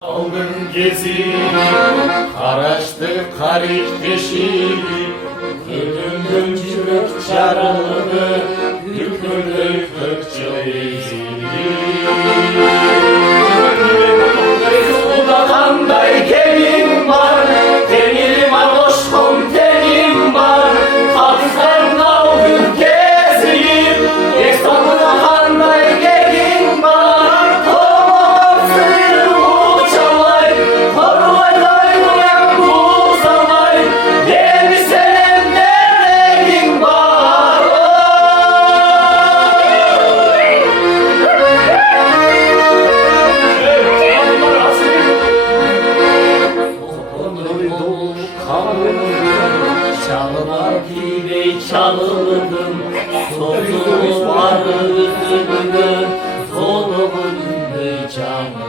Aldın gezi, araştır karik deşik, Gülündün çürük çarını, Yüküldün kırkçıl ezili. Sudakanday gelin var, Tenilim amoşkum tenim var, Hafızdan kaldım geziyim, Sudakanday gelin var, Tomar sıyırım uçalay, Torvayday uyan buzalay, Yeni senem nereyin var. Çalılar gibi çalındım, sonsuz vardı üzüldüm, solumun canım.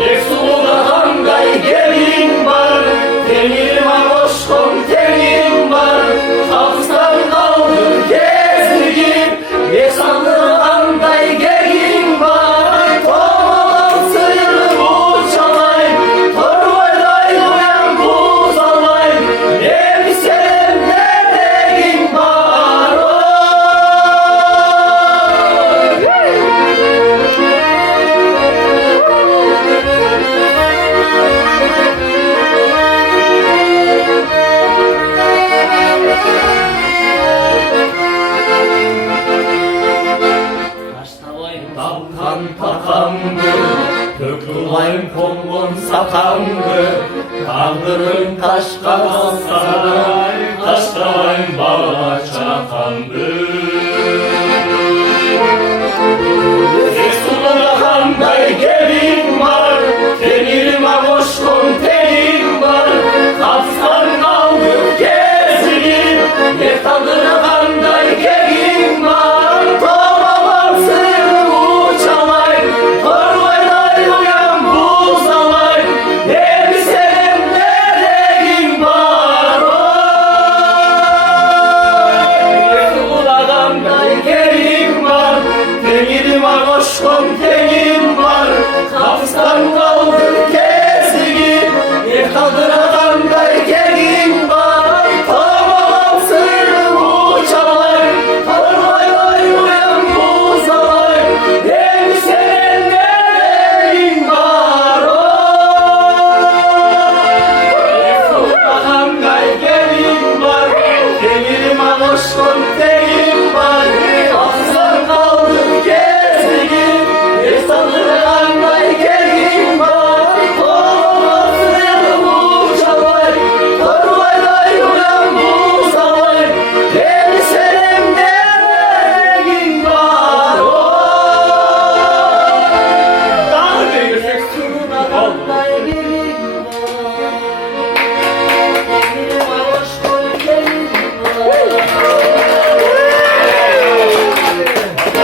Eksu'da gay gelin var, tenim amoşkum tenim var, hafızdan kaldım gezdiğim, Eksu'da gay gelin var, Tomar sıyırım uçalay, Torvayday uyan buzalay, Yeni senem nereyin var. Dalkan takandı, Kökülayın kombon sakandı, Kaldırın taş kalsa, Taşkalayın bala çakandı.